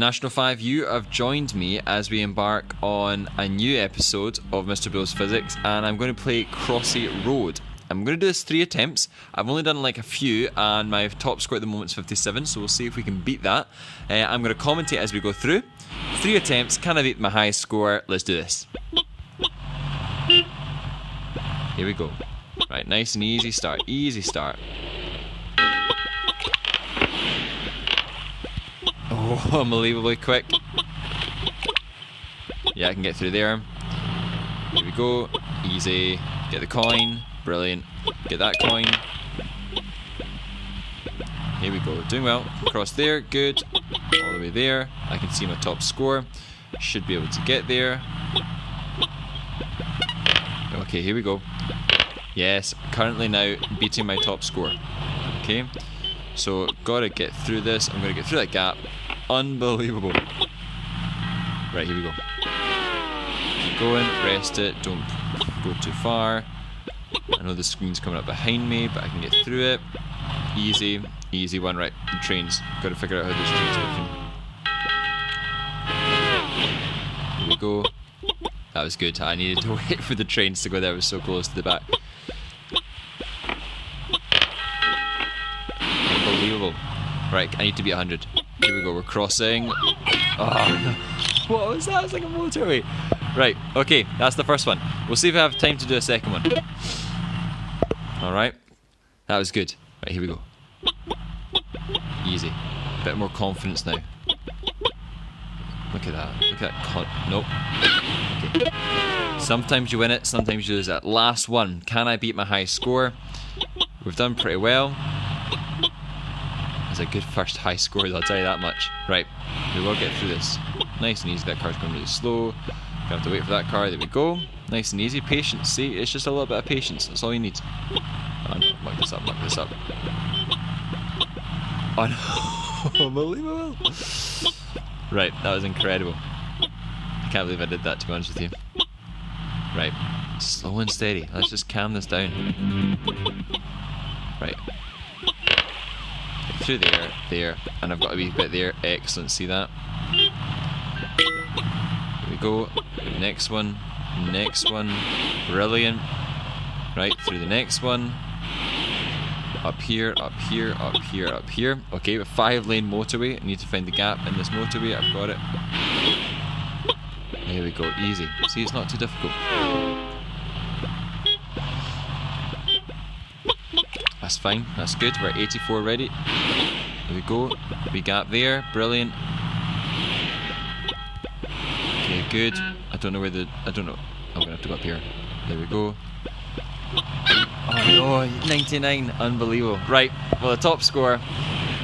National 5, you have joined me as we embark on a new episode of Mr. Bill's Physics, and I'm going to play Crossy Road. I'm going to do this 3 attempts. I've only done like a few, and my top score at the moment is 57, so we'll see if we can beat that. I'm going to commentate as we go through. 3 attempts, can I beat my high score? Let's do this. Here we go. Right, nice and easy start, Oh, unbelievably quick. Yeah, I can get through there. Here we go. Easy. Get the coin. Brilliant. Get that coin. Here we go. Doing well. Across there. Good. All the way there. I can see my top score. Should be able to get there. Okay, here we go. Yes, currently now beating my top score. Okay. So, gotta get through this. I'm gonna get through that gap. Unbelievable. Right, here we go. Keep going, rest it, don't go too far. I know the screen's coming up behind me, but I can get through it. Easy, easy one. Right, the trains. Gotta figure out how this train's working. Here we go. That was good. I needed to wait for the trains to go there. I was so close to the back. Unbelievable. Right, I need to beat 100. Here we go, we're crossing. Oh, what was that? It was like a motorway. Right, okay, that's the first one. We'll see if I have time to do a second one. Alright, that was good. Right, here we go. Easy. A bit more confidence now. Look at that. Look at that. Nope. Okay. Sometimes you win it, sometimes you lose it. Last one. Can I beat my high score? We've done pretty well. It's a good first high score, I'll tell you that much. Right, we will get through this. Nice and easy. That car's going really slow. Gonna have to wait for that car. There we go. Nice and easy. Patience. See, it's just a little bit of patience. That's all you need. Oh no, muck this up, muck this up. Oh no. Unbelievable. Right, that was incredible. I can't believe I did that, to be honest with you. Right, slow and steady. Let's just calm this down. Right. Through there, and I've got a wee bit there. Excellent, see that? Here we go. Next one. Brilliant. Right, through the next one. Up here. Okay, with 5-lane motorway. I need to find the gap in this motorway. I've got it. There we go, easy. See, it's not too difficult. That's fine, that's good. We're at 84 already. There we go. Wee gap there, brilliant. Okay, good. I don't know. I'm gonna have to go up here. There we go. Oh no, 99, unbelievable. Right, well, the top score,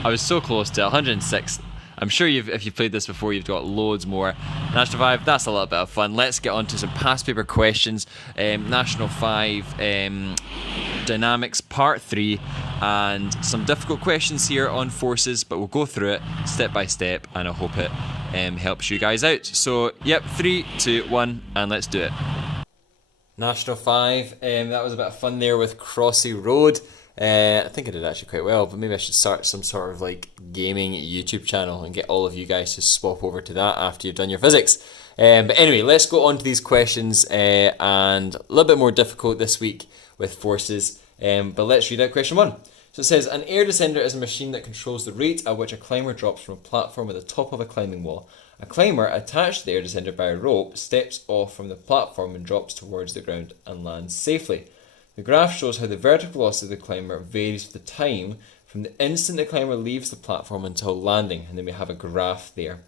I was so close to 106. I'm sure if you've played this before, you've got loads more. National 5, that's a little bit of fun. Let's get on to some past paper questions. National 5 Dynamics Part 3, and some difficult questions here on forces, but we'll go through it step by step, and I hope it helps you guys out. So, yep, 3, 2, 1, and let's do it. National 5, that was a bit of fun there with Crossy Road. I think I did actually quite well, but maybe I should start some sort of like gaming YouTube channel and get all of you guys to swap over to that after you've done your physics. But anyway, let's go on to these questions, and a little bit more difficult this week with forces, but let's read out question 1. So it says, an air descender is a machine that controls the rate at which a climber drops from a platform at the top of a climbing wall. A climber attached to the air descender by a rope steps off from the platform and drops towards the ground and lands safely. The graph shows how the vertical velocity of the climber varies with the time from the instant the climber leaves the platform until landing, and then we have a graph there.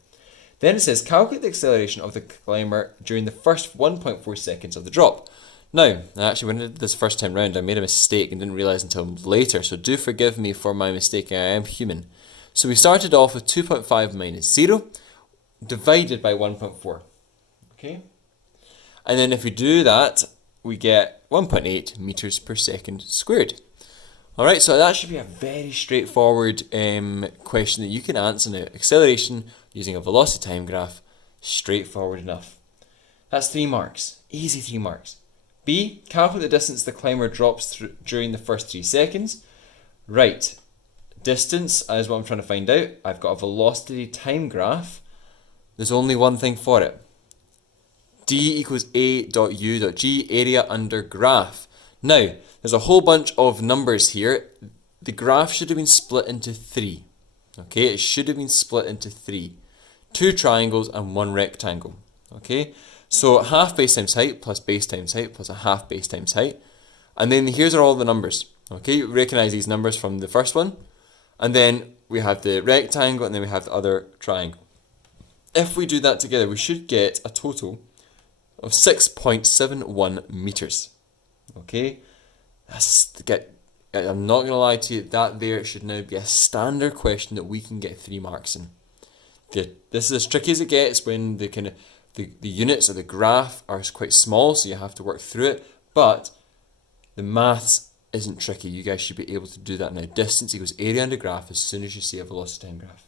Then it says, calculate the acceleration of the climber during the first 1.4 seconds of the drop. Now, actually when I did this first time round, I made a mistake and didn't realise until later, so do forgive me for my mistake, I am human. So we started off with 2.5 minus 0, divided by 1.4. Okay? And then if we do that, we get 1.8 meters per second squared. Alright, so that should be a very straightforward question that you can answer now. Acceleration using a velocity time graph, straightforward enough. That's 3 marks. Easy 3 marks. B, calculate the distance the climber drops during the first 3 seconds. Right, distance is what I'm trying to find out. I've got a velocity time graph. There's only one thing for it. D equals A dot U dot G, area under graph. Now, there's a whole bunch of numbers here. The graph should have been split into 3. Okay, it should have been split into 3. 2 triangles and 1 rectangle. Okay, so half base times height plus base times height plus a half base times height. And then here's all the numbers. Okay, you recognize these numbers from the first one. And then we have the rectangle and then we have the other triangle. If we do that together, we should get a total of 6.71 meters. Okay, I'm not going to lie to you, that there should now be a standard question that we can get 3 marks in. This is as tricky as it gets when the units of the graph are quite small, so you have to work through it, but the maths isn't tricky. You guys should be able to do that now. Distance equals area under graph as soon as you see a velocity time graph.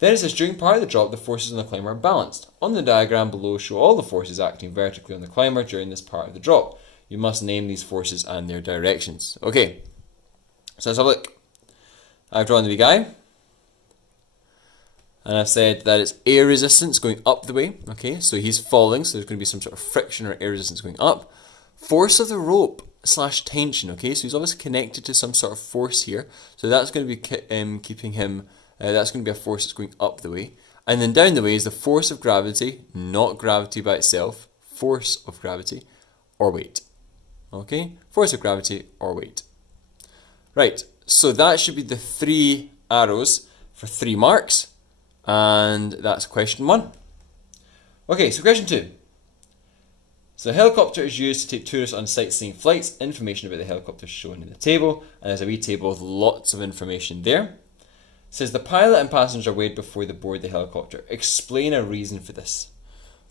Then it says, during part of the drop, the forces on the climber are balanced. On the diagram below, show all the forces acting vertically on the climber during this part of the drop. You must name these forces and their directions. Okay, so let's have a look. I've drawn the wee guy. And I've said that it's air resistance going up the way. Okay, so he's falling, so there's going to be some sort of friction or air resistance going up. Force of the rope / tension. Okay, so he's obviously connected to some sort of force here. So that's going to be keeping him... that's going to be a force that's going up the way. And then down the way is the force of gravity, not gravity by itself, force of gravity or weight. Okay, force of gravity or weight. Right, so that should be the 3 arrows for 3 marks. And that's question 1. Okay, so question 2. So the helicopter is used to take tourists on sightseeing flights. Information about the helicopter is shown in the table. And there's a wee table with lots of information there. It says the pilot and passengers are weighed before they board the helicopter. Explain a reason for this.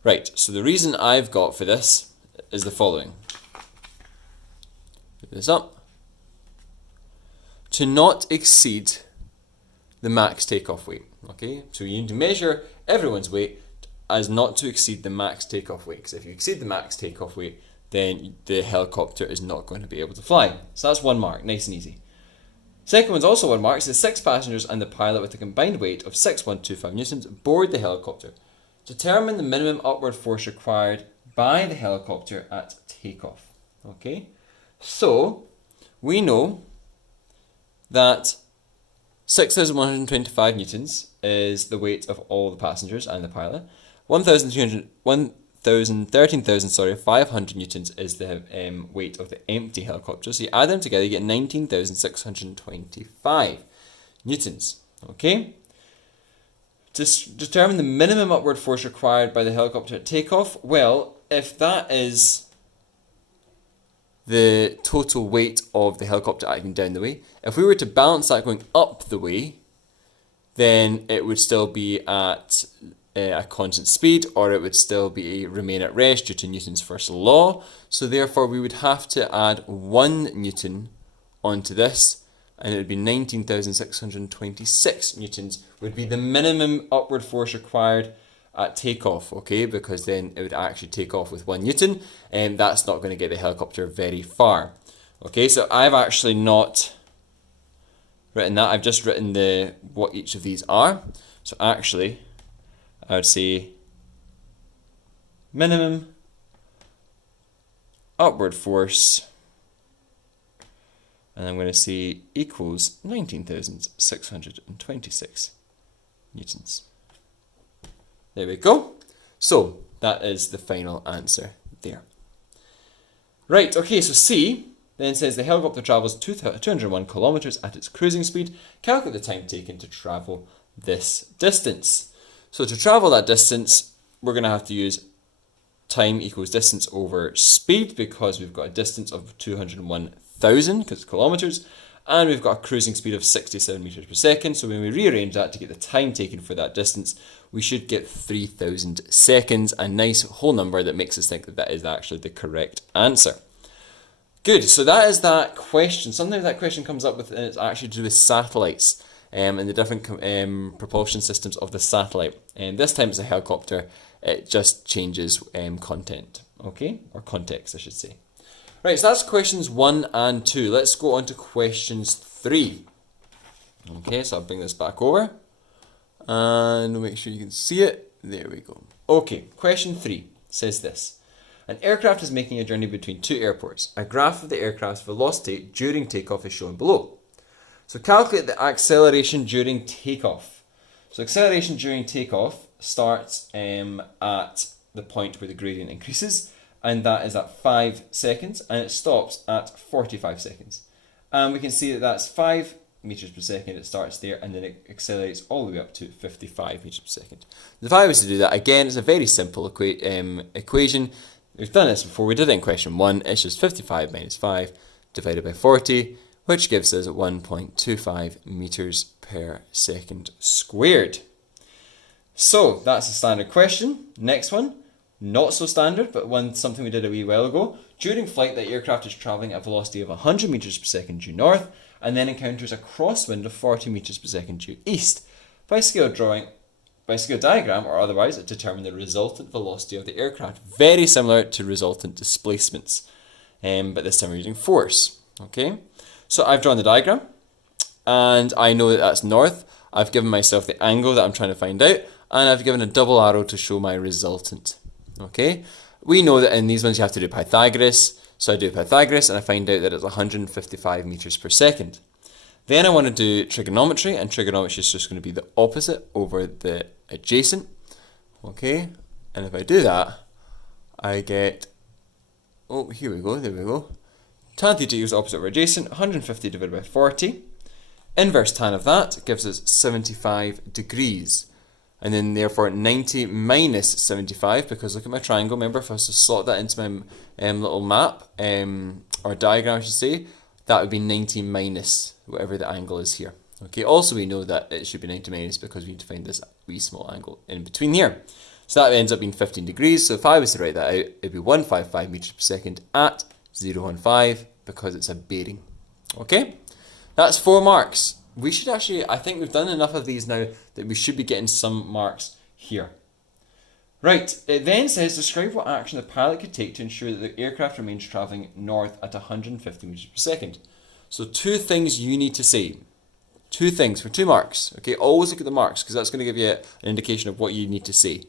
Right, so the reason I've got for this is the following. Put this up. To not exceed the max takeoff weight. Okay, so you need to measure everyone's weight as not to exceed the max takeoff weight. Because if you exceed the max takeoff weight, then the helicopter is not going to be able to fly. So that's 1 mark, nice and easy. Second one's also 1 mark. It says 6 passengers and the pilot with a combined weight of 6,125 newtons board the helicopter. Determine the minimum upward force required by the helicopter at takeoff. Okay, so we know that 6,125 newtons is the weight of all the passengers and the pilot. 13,500 newtons is the weight of the empty helicopter. So you add them together, you get 19,625 newtons. Okay? To determine the minimum upward force required by the helicopter at takeoff, well, if that is the total weight of the helicopter acting down the way, if we were to balance that going up the way, then it would still be at a constant speed, or it would still remain at rest due to Newton's first law. So therefore we would have to add 1 Newton onto this, and it would be 19,626 newtons would be the minimum upward force required at takeoff, okay, because then it would actually take off with 1 Newton, and that's not going to get the helicopter very far. Okay, so I've actually not written that, I've just written what each of these are. So actually, I would say minimum upward force, and I'm going to say equals 19,626 newtons. There we go. So that is the final answer there. Right, okay, so C then says the helicopter travels 201 kilometers at its cruising speed. Calculate the time taken to travel this distance. So to travel that distance, we're going to have to use time equals distance over speed, because we've got a distance of 201,000 because it's kilometers, and we've got a cruising speed of 67 meters per second. So when we rearrange that to get the time taken for that distance, we should get 3,000 seconds, a nice whole number that makes us think that that is actually the correct answer. Good, so that is that question. Sometimes that question comes up with, and it's actually to do with satellites and the different propulsion systems of the satellite. And this time it's a helicopter. It just changes content, okay? Or context, I should say. Right, so that's questions 1 and 2. Let's go on to questions 3. Okay, so I'll bring this back over and make sure you can see it. There we go. Okay, question 3 says this. An aircraft is making a journey between two airports. A graph of the aircraft's velocity during takeoff is shown below. So calculate the acceleration during takeoff. So acceleration during takeoff starts at the point where the gradient increases, and that is at 5 seconds, and it stops at 45 seconds. And we can see that that's 5 meters per second, it starts there, and then it accelerates all the way up to 55 meters per second. If I was to do that, again, it's a very simple equation. We've done this before, we did it in question 1, it's just 55 minus 5 divided by 40, which gives us 1.25 meters per second squared. So that's a standard question. Next one, not so standard, but something we did a wee while ago. During flight, the aircraft is travelling at a velocity of 100 meters per second due north, and then encounters a crosswind of 40 meters per second due east. By scale diagram or otherwise, determine the resultant velocity of the aircraft. Very similar to resultant displacements, but this time we're using force. Okay, so I've drawn the diagram, and I know that that's north. I've given myself the angle that I'm trying to find out, and I've given a double arrow to show my resultant. Okay, we know that in these ones you have to do Pythagoras, so I do Pythagoras and I find out that it's 155 meters per second. Then I want to do trigonometry, and trigonometry is just going to be the opposite over the adjacent. Okay, and if I do that, I get, oh, here we go, there we go. Tan theta equals opposite over adjacent, 150 divided by 40. Inverse tan of that gives us 75 degrees. And then therefore 90 minus 75, because look at my triangle, remember if I was to slot that into my little map, or diagram I should say, that would be 90 minus whatever the angle is here. Okay, also we know that it should be 90 minus because we need to find this wee small angle in between here. So that ends up being 15 degrees, so if I was to write that out, it'd be 155 meters per second at 0.15 because it's a bearing. Okay, that's 4 marks. We should actually, I think we've done enough of these now that we should be getting some marks here. Right, it then says describe what action the pilot could take to ensure that the aircraft remains travelling north at 150 meters per second. So 2 things you need to say. 2 things for 2 marks. Okay, always look at the marks because that's going to give you an indication of what you need to say.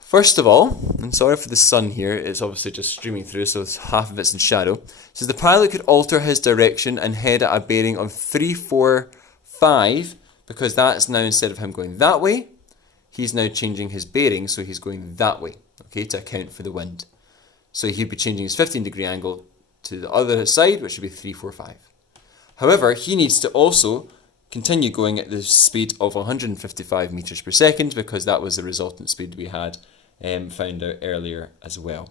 First of all, and sorry for the sun here, it's obviously just streaming through, so half of it's in shadow. It says the pilot could alter his direction and head at a bearing of 345 because that's now, instead of him going that way, he's now changing his bearing, so he's going that way, okay, to account for the wind. So he'd be changing his 15 degree angle to the other side, which would be 345. However, he needs to also continue going at the speed of 155 meters per second because that was the resultant speed we had found out earlier as well.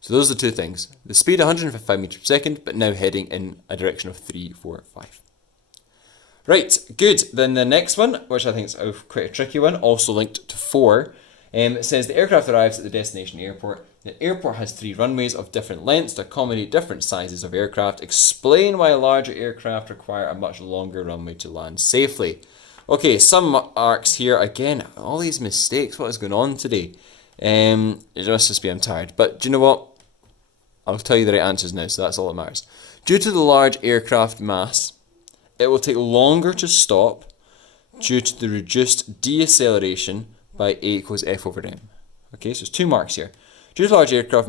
So those are the 2 things. The speed 155 meters per second, but now heading in a direction of 345. Right, good. Then the next one, which I think is quite a tricky one, also linked to 4, it says the aircraft arrives at the destination airport. The airport has 3 runways of different lengths to accommodate different sizes of aircraft. Explain why larger aircraft require a much longer runway to land safely. Okay, some marks here. Again, all these mistakes. What is going on today? It must just be I'm tired. But do you know what? I'll tell you the right answers now, so that's all that matters. Due to the large aircraft mass, it will take longer to stop due to the reduced deceleration by A equals F over M. Okay, so there's 2 marks here. Due to a larger aircraft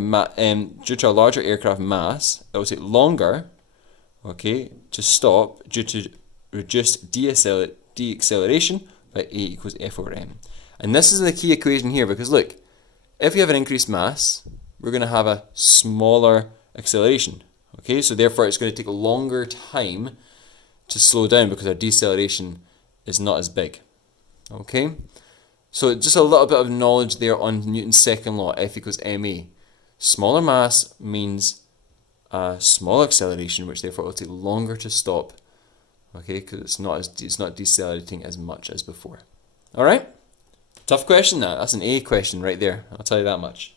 mass, it will take longer, okay, to stop due to reduced deceleration by A equals F over M. And this is the key equation here because look, if we have an increased mass, we're going to have a smaller acceleration. Okay, so therefore it's going to take a longer time to slow down because our deceleration is not as big. Okay, so just a little bit of knowledge there on Newton's second law, F equals ma. Smaller mass means a smaller acceleration, which therefore will take longer to stop. Okay, because it's not decelerating as much as before. All right, tough question that. That's an A question right there. I'll tell you that much.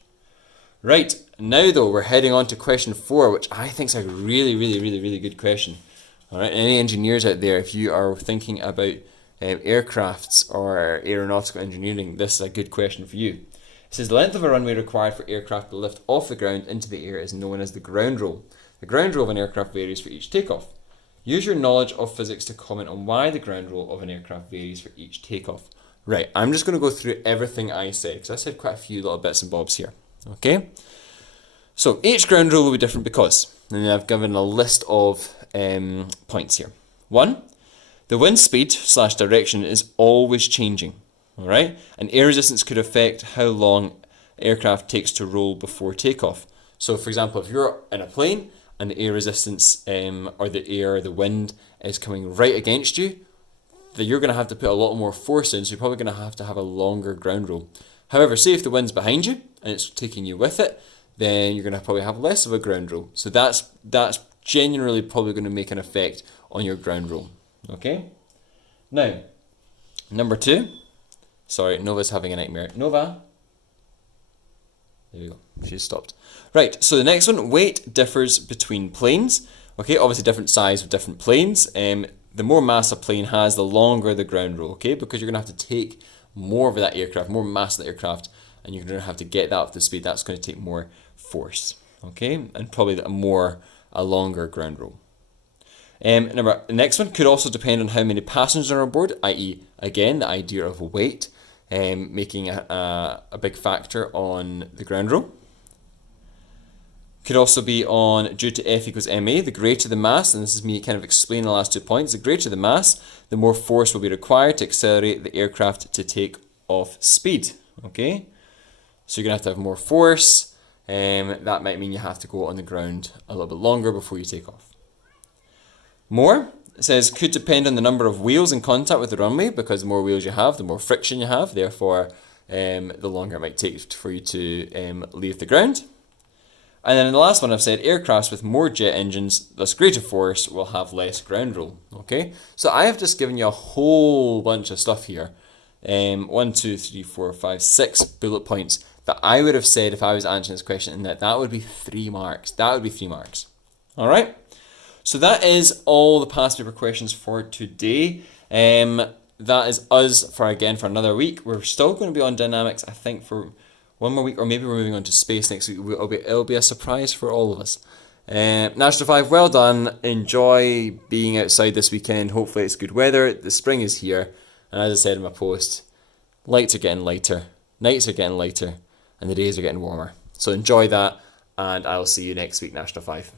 Right, now though we're heading on to question 4, which I think is a really good question. All right, any engineers out there, if you are thinking about aircrafts or aeronautical engineering, this is a good question for you. It says the length of a runway required for aircraft to lift off the ground into the air is known as the ground roll. The ground roll of an aircraft varies for each takeoff. Use your knowledge of physics to comment on why the ground roll of an aircraft varies for each takeoff. Right, I'm just going to go through everything I said, because I said quite a few little bits and bobs here. Okay? So each ground rule will be different because, and I've given a list of points here. 1, the wind speed / direction is always changing. Alright? And air resistance could affect how long aircraft takes to roll before takeoff. So for example, if you're in a plane and the air resistance or the wind is coming right against you, that you're going to have to put a lot more force in, so you're probably going to have a longer ground roll. However, say if the wind's behind you and it's taking you with it, then you're going to probably have less of a ground roll. So that's generally probably going to make an effect on your ground roll. Okay? Now, number 2. Sorry, Nova's having a nightmare. Nova? There we go. She's stopped. Right, so the next one, weight differs between planes. Okay, obviously different size of different planes. The more mass a plane has, the longer the ground roll, okay? Because you're going to have to take more of that aircraft, more mass of the aircraft, and you're going to have to get that up to speed. That's going to take more force, okay? And probably a longer ground roll. The next one could also depend on how many passengers are on board, i.e., again, the idea of weight, making a big factor on the ground roll. Could also be on due to F equals ma, the greater the mass, and this is me kind of explaining the last 2 points, the greater the mass, the more force will be required to accelerate the aircraft to take off speed, okay? So you're going to have more force, that might mean you have to go on the ground a little bit longer before you take off. More, it says, could depend on the number of wheels in contact with the runway, because the more wheels you have, the more friction you have, therefore the longer it might take for you to leave the ground. And then in the last one I've said aircrafts with more jet engines, thus greater force, will have less ground roll. Okay, so I have just given you a whole bunch of stuff here. 1, 2, 3, 4, 5, 6 bullet points that I would have said if I was answering this question, and that would be 3 marks. That would be 3 marks. Alright, so that is all the past paper questions for today. That is us for another week. We're still going to be on dynamics, I think, for 1 more week, or maybe we're moving on to space next week. It'll be a surprise for all of us. National 5, well done. Enjoy being outside this weekend. Hopefully it's good weather. The spring is here. And as I said in my post, lights are getting lighter, nights are getting lighter, and the days are getting warmer. So enjoy that, and I'll see you next week, National 5.